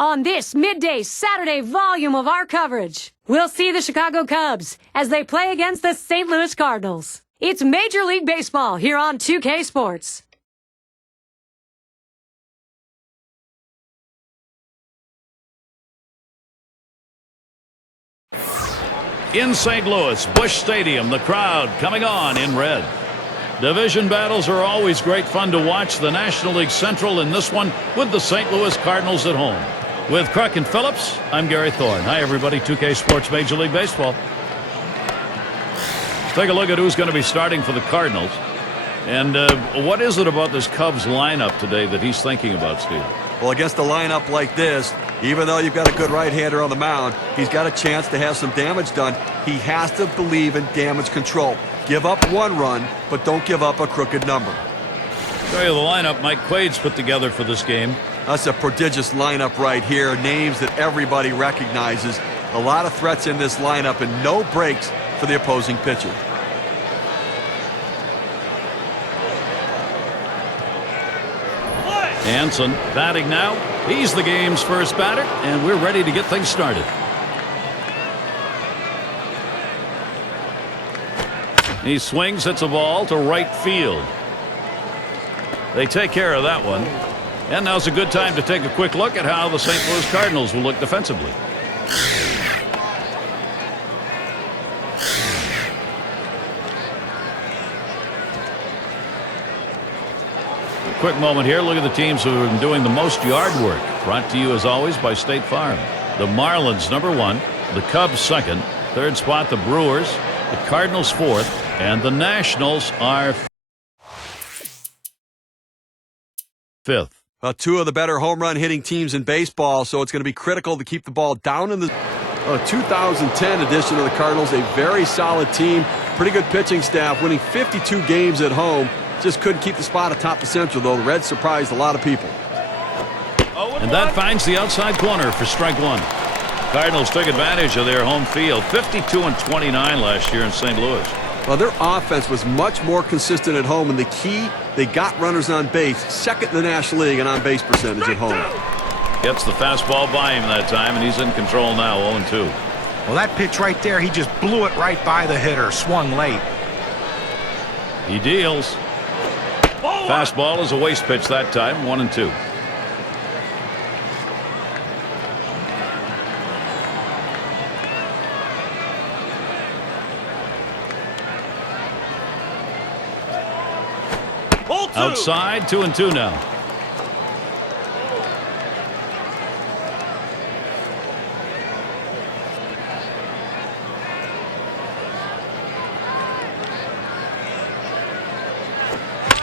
On this midday Saturday volume of our coverage, we'll see the Chicago Cubs as they play against the St. Louis Cardinals. It's Major League Baseball here on 2K Sports. In St. Louis, Busch Stadium, the crowd coming on in red. Division battles are always great fun to watch. The National League Central in this one with the St. Louis Cardinals at home. With Clark and Phillips, I'm Gary Thorne. Hi, everybody. 2K Sports Major League Baseball. Let's take a look at who's going to be starting for the Cardinals. And what is it about this Cubs lineup today that he's thinking about, Steve? Well, against a lineup like this, even though you've got a good right-hander on the mound, he's got a chance to have some damage done. He has to believe in damage control. Give up one run, but don't give up a crooked number. Show you the lineup Mike Quade's put together for this game. That's a prodigious lineup right here. Names that everybody recognizes. A lot of threats in this lineup and no breaks for the opposing pitcher. Hanson batting now. He's the game's first batter, and we're ready to get things started. He swings, hits a ball to right field. They take care of that one. And now's a good time to take a quick look at how the St. Louis Cardinals will look defensively. A quick moment here. Look at the teams who have been doing the most yard work. Brought to you as always by State Farm. The Marlins #1, the Cubs 2nd, 3rd spot the Brewers, the Cardinals 4th, and the Nationals are 5th. Two of the better home run hitting teams in baseball, so it's going to be critical to keep the ball down in the 2010 edition of the Cardinals. A very solid team, pretty good pitching staff, winning 52 games at home. Just couldn't keep the spot atop the Central, though. The Reds surprised a lot of people. And that finds the outside corner for strike one. Cardinals took advantage of their home field, 52-29 last year in St. Louis. Well, their offense was much more consistent at home, and the key, they got runners on base, second in the National League in on-base percentage at home. Gets the fastball by him that time, and he's in control now, 0-2. Well, that pitch right there, he just blew it right by the hitter, swung late. He deals. Fastball is a waste pitch that time, 1-2. Outside, 2-2 now.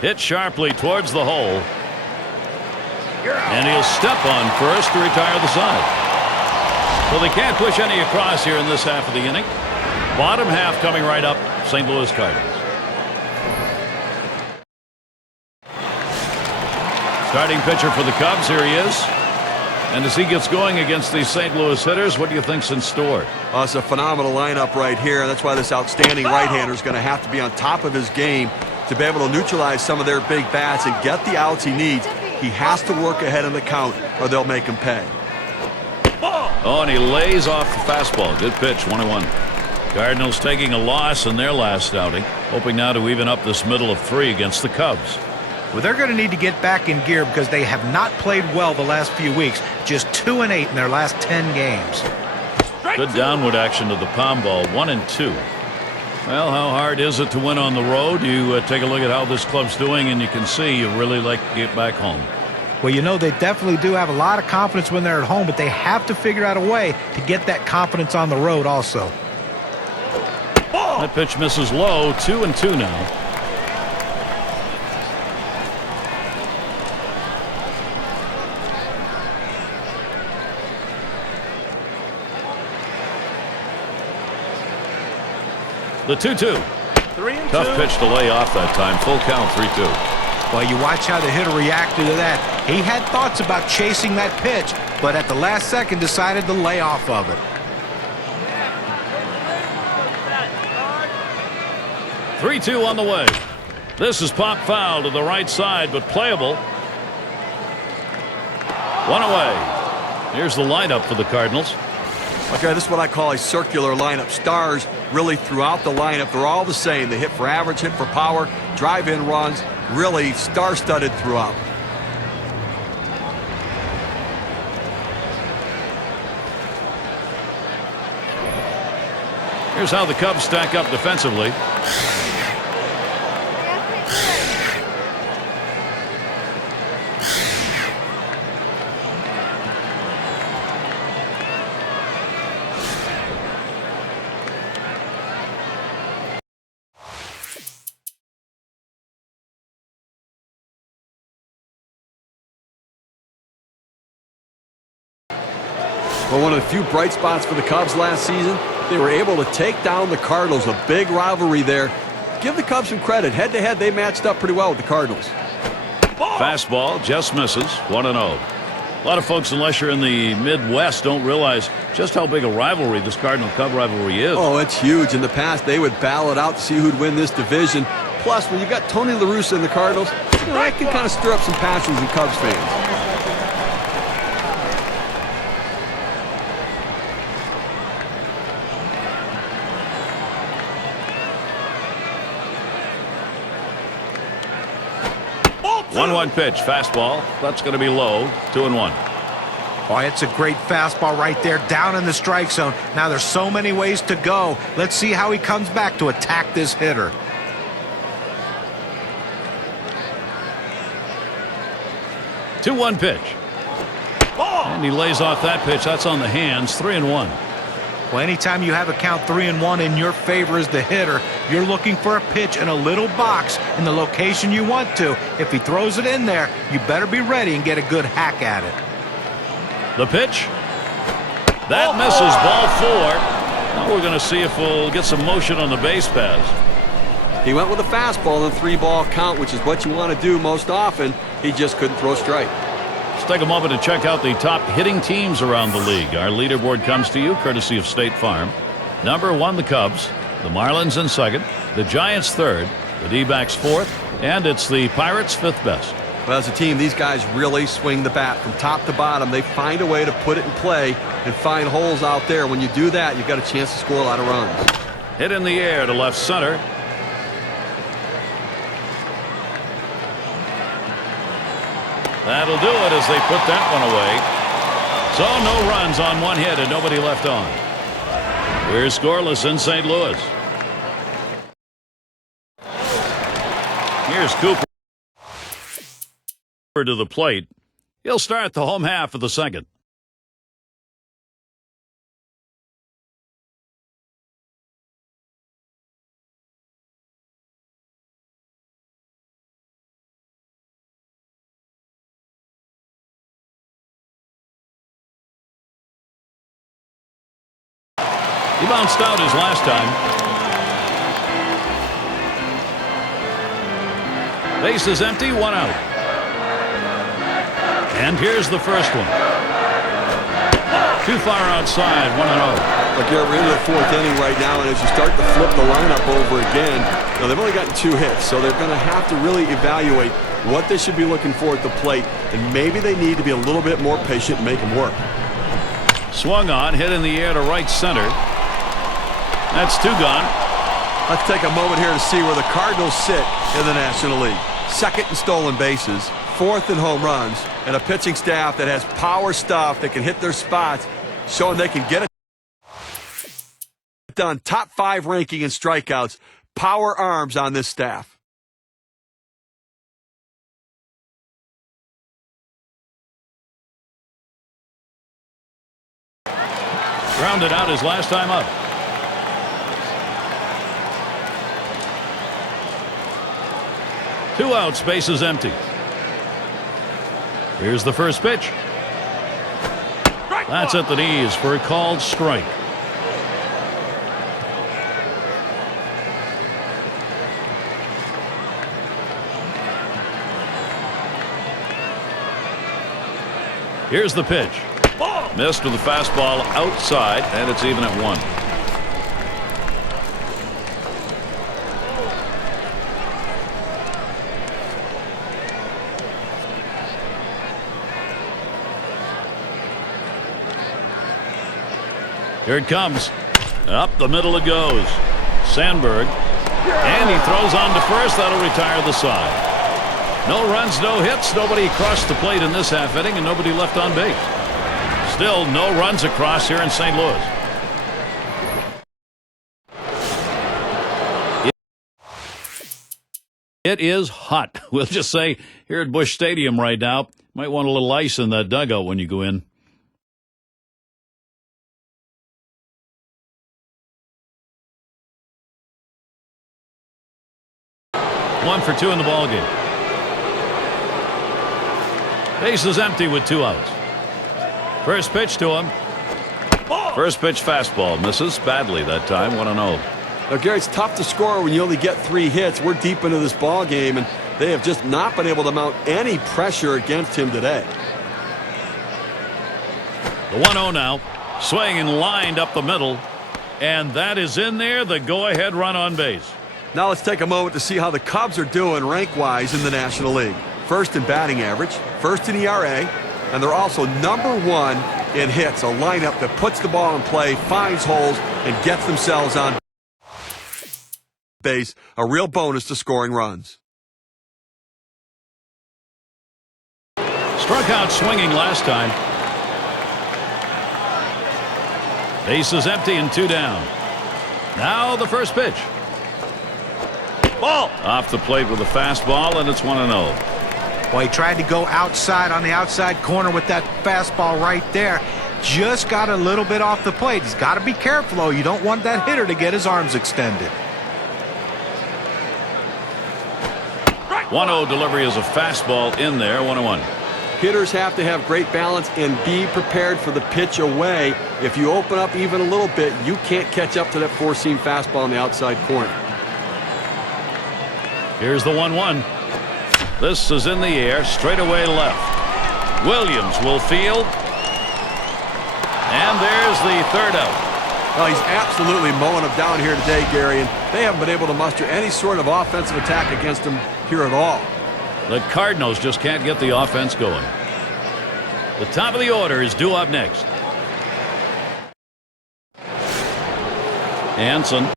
Hit sharply towards the hole. And he'll step on first to retire the side. So they can't push any across here in this half of the inning. Bottom half coming right up, St. Louis Cardinals. Starting pitcher for the Cubs, here he is. And as he gets going against these St. Louis hitters, what do you think's in store? It's a phenomenal lineup right here, and that's why this outstanding right-hander is going to have to be on top of his game to be able to neutralize some of their big bats and get the outs he needs. He has to work ahead in the count, or they'll make him pay. Oh, and he lays off the fastball. Good pitch, 1-1. Cardinals taking a loss in their last outing, hoping now to even up this middle of 3 against the Cubs. Well, they're going to need to get back in gear because they have not played well the last few weeks. Just 2-8 in their last 10 games. Good downward action to the palm ball, 1-2. Well, how hard is it to win on the road? You take a look at how this club's doing, and you can see you really like to get back home. Well, you know, they definitely do have a lot of confidence when they're at home, but they have to figure out a way to get that confidence on the road also. That pitch misses low, 2-2 now. The 2-2. Tough pitch to lay off that time. Full count, 3-2. Well, you watch how the hitter reacted to that. He had thoughts about chasing that pitch, but at the last second decided to lay off of it. 3-2 on the way. This is pop foul to the right side, but playable. One away. Here's the lineup for the Cardinals. Okay, this is what I call a circular lineup. Stars really throughout the lineup. They're all the same. They hit for average, hit for power, drive-in runs, really star-studded throughout. Here's how the Cubs stack up defensively. Well, one of the few bright spots for the Cubs last season, they were able to take down the Cardinals, a big rivalry there. Give the Cubs some credit. Head-to-head, they matched up pretty well with the Cardinals. Fastball just misses, 1-0. A lot of folks, unless you're in the Midwest, don't realize just how big a rivalry this Cardinal-Cub rivalry is. Oh, it's huge. In the past, they would battle it out to see who'd win this division. Plus, when you've got Tony La Russa and the Cardinals, that can kind of stir up some passions in Cubs fans. 1-1 pitch, fastball. That's going to be low, 2-1. Oh, it's a great fastball right there, down in the strike zone. Now there's so many ways to go. Let's see how he comes back to attack this hitter. Two 2-1 pitch. And he lays off that pitch. That's on the hands, 3-1. Well, anytime you have a count 3-1 in your favor as the hitter, you're looking for a pitch in a little box in the location you want to. If he throws it in there, you better be ready and get a good hack at it. The pitch. That misses, ball 4. Now we're going to see if we'll get some motion on the base paths. He went with a fastball in a 3-ball count, which is what you want to do most often. He just couldn't throw strike. Let's take a moment to check out the top hitting teams around the league. Our leaderboard comes to you courtesy of State Farm. Number 1, the Cubs. The Marlins in second. The Giants third. The D-backs fourth. And it's the Pirates fifth best. Well, as a team, these guys really swing the bat from top to bottom. They find a way to put it in play and find holes out there. When you do that, you've got a chance to score a lot of runs. Hit in the air to left center. That'll do it as they put that one away. So no runs on one hit and nobody left on. We're scoreless in St. Louis. Here's Cooper to the plate. He'll start the home half of the second. He bounced out his last time. Base is empty, 1 out. And here's the first one. Too far outside, 1-0. Look, we're into the 4th inning right now, and as you start to flip the lineup over again, now they've only gotten 2 hits, so they're going to have to really evaluate what they should be looking for at the plate, and maybe they need to be a little bit more patient and make them work. Swung on, hit in the air to right center. That's 2 gone. Let's take a moment here to see where the Cardinals sit in the National League. 2nd in stolen bases, 4th in home runs, and a pitching staff that has power stuff that can hit their spots, showing they can get it done. Top 5 ranking in strikeouts. Power arms on this staff. Grounded out his last time up. Two outs, base is empty. Here's the first pitch. That's at the knees for a called strike. Here's the pitch. Missed with the fastball outside, and it's even at 1. Here it comes. Up the middle it goes. Sandberg. And he throws on to first. That'll retire the side. No runs, no hits. Nobody crossed the plate in this half inning, and nobody left on base. Still no runs across here in St. Louis. It is hot. We'll just say here at Busch Stadium right now. Might want a little ice in that dugout when you go in. 1 for 2 in the ballgame. Base is empty with 2 outs. First pitch to him. First pitch fastball. Misses badly that time. 1-0. Now, Gary, it's tough to score when you only get 3 hits. We're deep into this ball game, and they have just not been able to mount any pressure against him today. The 1-0 now. Swing and lined up the middle. And that is in there. The go-ahead run on base. Now let's take a moment to see how the Cubs are doing rank-wise in the National League. First in batting average, first in ERA, and they're also #1 in hits, a lineup that puts the ball in play, finds holes, and gets themselves on base, a real bonus to scoring runs. Struck out swinging last time. Base is empty and 2 down. Now the first pitch. Ball off the plate with a fastball, and it's 1-0. Well, he tried to go outside on the outside corner with that fastball right there. Just got a little bit off the plate. He's got to be careful, though. You don't want that hitter to get his arms extended. 1-0 delivery is a fastball in there. 1-1. Hitters have to have great balance and be prepared for the pitch away. If you open up even a little bit, you can't catch up to that four-seam fastball in the outside corner. Here's the 1-1. This is in the air, straight away left. Williams will field. And there's the third out. Well, he's absolutely mowing them down here today, Gary, and they haven't been able to muster any sort of offensive attack against him here at all. The Cardinals just can't get the offense going. The top of the order is due up next. Hanson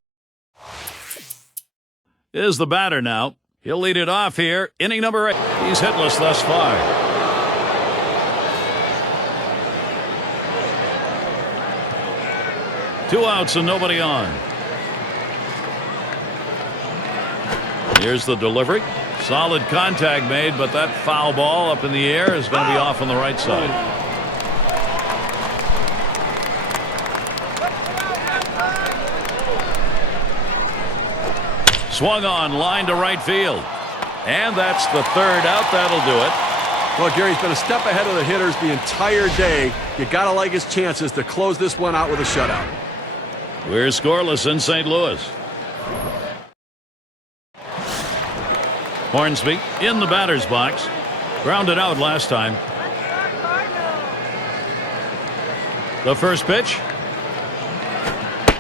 is the batter now. He'll lead it off here. Inning number 8. He's hitless thus far. Two outs and nobody on. Here's the delivery. Solid contact made, but that foul ball up in the air is going to be off on the right side. Swung on, line to right field. And that's the third out. That'll do it. Well, Gary's been a step ahead of the hitters the entire day. You got to like his chances to close this one out with a shutout. We're scoreless in St. Louis. Hornsby in the batter's box. Grounded out last time. The first pitch.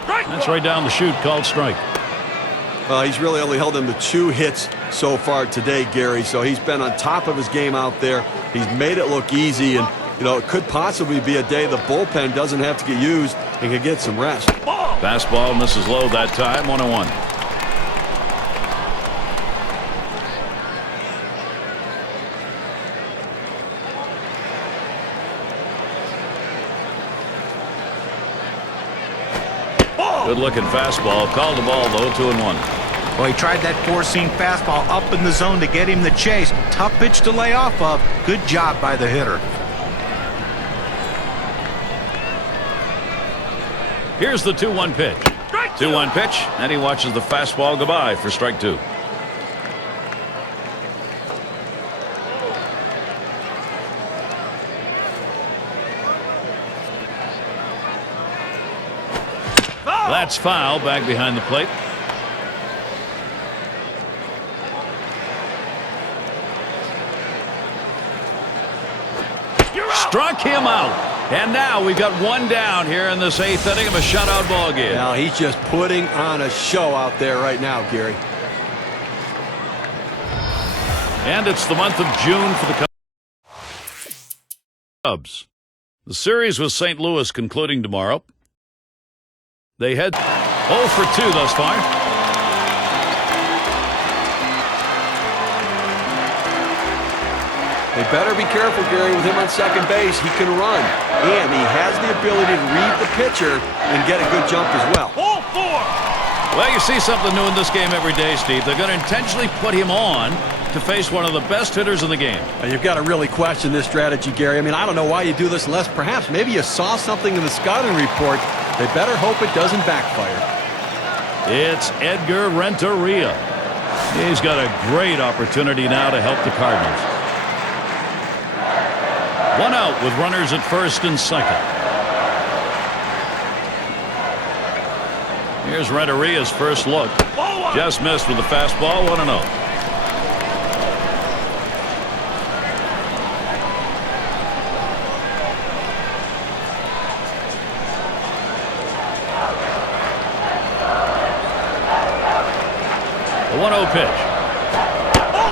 That's right down the chute, called strike. He's really only held him to 2 hits so far today, Gary, so he's been on top of his game out there. He's made it look easy, and, you know, it could possibly be a day the bullpen doesn't have to get used and can get some rest. Fastball misses low that time. 1-1. Good-looking fastball. Called the ball, though. 2-1. Well, he tried that four-seam fastball up in the zone to get him the chase. Tough pitch to lay off of. Good job by the hitter. Here's the 2-1 pitch. 2-1 pitch, and he watches the fastball go by for strike 2. That's foul, back behind the plate. Struck him out. And now we've got 1 down here in this 8th inning of a shutout ball game. Now he's just putting on a show out there right now, Gary. And it's the month of June for the Cubs. The series with St. Louis concluding tomorrow. They head 0 for 2 thus far. They better be careful, Gary, with him on second base. He can run, and he has the ability to read the pitcher and get a good jump as well. Well, you see something new in this game every day, Steve. They're going to intentionally put him on to face one of the best hitters in the game. You've got to really question this strategy, Gary. I mean, I don't know why you do this unless perhaps maybe you saw something in the scouting report. They better hope it doesn't backfire. It's Edgar Renteria. He's got a great opportunity now to help the Cardinals. One out with runners at first and second. Here's Renteria's first look. Just missed with the fastball, 1-0. The 1-0 pitch.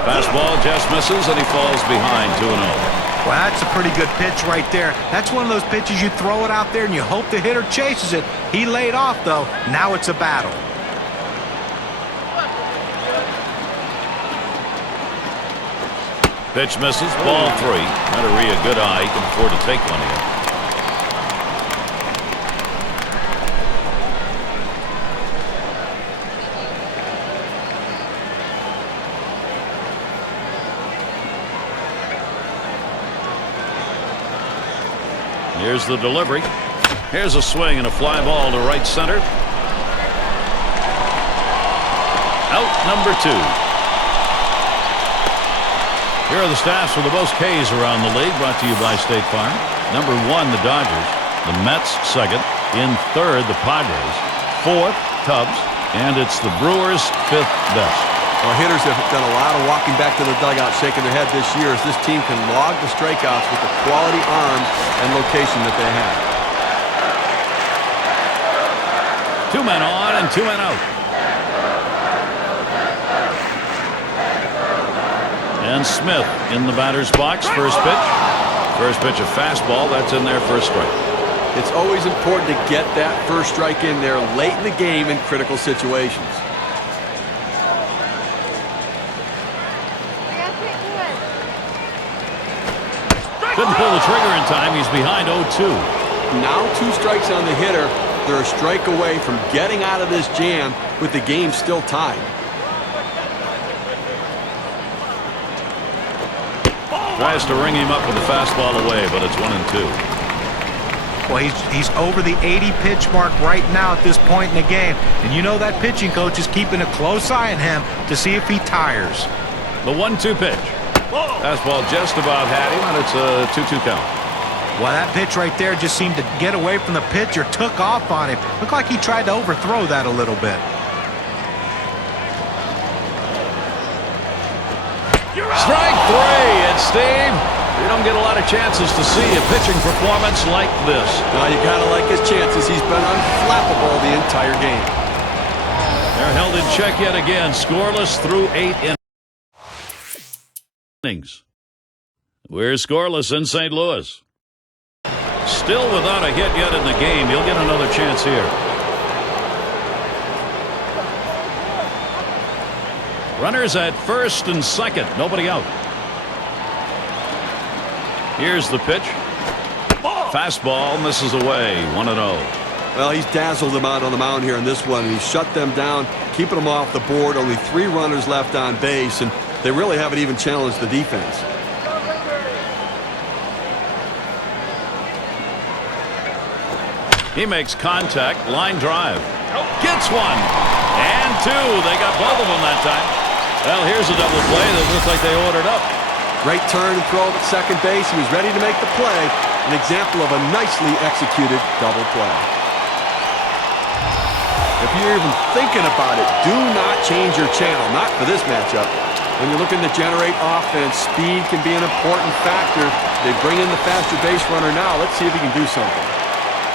Fastball just misses, and he falls behind 2-0. Well, that's a pretty good pitch right there. That's one of those pitches you throw it out there and you hope the hitter chases it. He laid off, though. Now it's a battle. Pitch misses, ball 3. Renteria, good eye. He can afford to take one here. Here's the delivery. Here's a swing and a fly ball to right center. Out number 2. Here are the stats for the most Ks around the league, brought to you by State Farm. Number 1, the Dodgers. The Mets, second. In third, the Padres. Fourth, Cubs. And it's the Brewers' 5th best. Well, hitters have done a lot of walking back to the dugout, shaking their head this year as this team can log the strikeouts with the quality arms and location that they have. 2 men on and 2 men out. And Smith in the batter's box. First pitch. First pitch, a fastball. That's in there for a strike. It's always important to get that first strike in there late in the game in critical situations. Couldn't pull the trigger in time. He's behind 0-2. Now 2 strikes on the hitter. They're a strike away from getting out of this jam with the game still tied. Tries to ring him up with the fastball away, but it's 1-2. Well, he's over the 80 pitch mark right now at this point in the game. And you know that pitching coach is keeping a close eye on him to see if he tires. The 1-2 pitch. Fastball just about had him, and it's a 2-2 count. Well, that pitch right there just seemed to get away from the pitcher, took off on him. Looked like he tried to overthrow that a little bit. Strike 3, and Steve, you don't get a lot of chances to see a pitching performance like this. Now, you got to like his chances. He's been unflappable the entire game. They're held in check yet again, scoreless through 8 innings. We're scoreless in St. Louis. Still without a hit yet in the game. You'll get another chance here. Runners at first and second. Nobody out. Here's the pitch. Fastball misses away. 1-0. Well, he's dazzled them out on the mound here in this one. He shut them down, keeping them off the board. Only 3 runners left on base, and they really haven't even challenged the defense. He makes contact. Line drive. Gets 1. And 2. They got both of them that time. Well, here's a double play that looks like they ordered up. Great turn and throw at second base. He was ready to make the play. An example of a nicely executed double play. If you're even thinking about it, do not change your channel. Not for this matchup. When you're looking to generate offense, speed can be an important factor. They bring in the faster base runner now. Let's see if he can do something.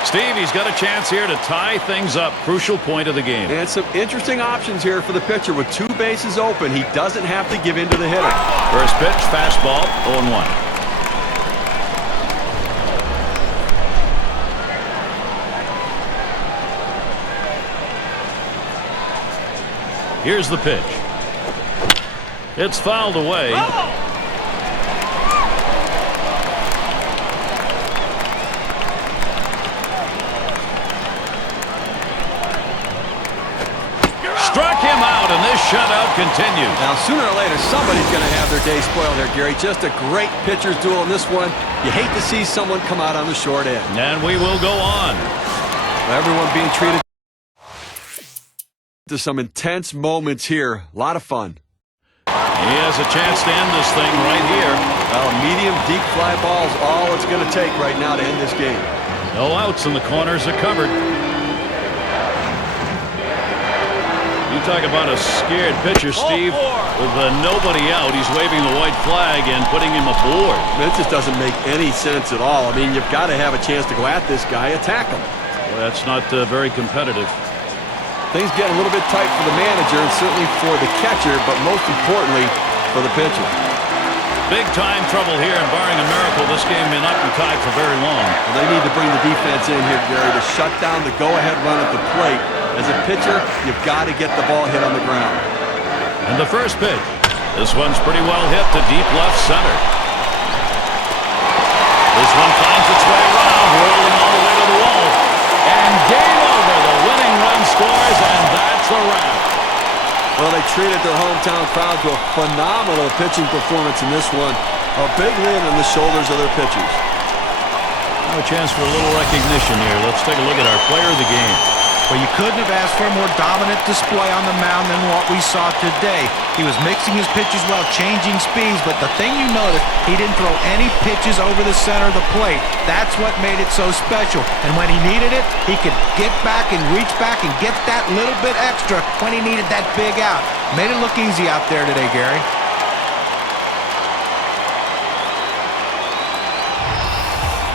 Steve, he's got a chance here to tie things up. Crucial point of the game. And some interesting options here for the pitcher. With 2 bases open, he doesn't have to give in to the hitter. First pitch, fastball, 0-1. Here's the pitch. It's fouled away. Struck him out, and this shutout continues. Now, sooner or later, somebody's going to have their day spoiled here, Gary. Just a great pitcher's duel in this one. You hate to see someone come out on the short end. And we will go on. Everyone being treated to some intense moments here. A lot of fun. He has a chance to end this thing right here. Well, medium, deep fly ball is all it's going to take right now to end this game. No outs, and the corners are covered. You talk about a scared pitcher, Steve. With nobody out, he's waving the white flag and putting him aboard. It just doesn't make any sense at all. I mean, you've got to have a chance to go at this guy, attack him. Well, that's not very competitive. Things get a little bit tight for the manager and certainly for the catcher, but most importantly for the pitcher. Big time trouble here, and barring a miracle, this game may not be tied for very long. Well, they need to bring the defense in here, Gary, to shut down the go-ahead run at the plate. As a pitcher, you've got to get the ball hit on the ground. And the first pitch. This one's pretty well hit to deep left center. This one finds its way around, rolling all the way to the wall. And game over. The winning run scores, and that's a wrap. Well, they treated their hometown crowd to a phenomenal pitching performance in this one. A big win on the shoulders of their pitchers. Now a chance for a little recognition here. Let's take a look at our player of the game. Well, you couldn't have asked for a more dominant display on the mound than what we saw today. He was mixing his pitches well, changing speeds, but the thing you noticed, he didn't throw any pitches over the center of the plate. That's what made it so special. And when he needed it, he could get back and reach back and get that little bit extra when he needed that big out. Made it look easy out there today, Gary.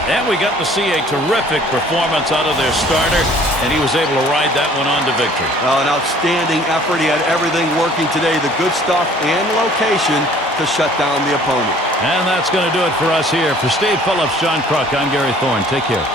And we got to see a terrific performance out of their starter, and he was able to ride that one on to victory. An outstanding effort. He had everything working today, the good stuff and location to shut down the opponent. And that's going to do it for us here. For Steve Phillips, John Kruk, I'm Gary Thorne. Take care.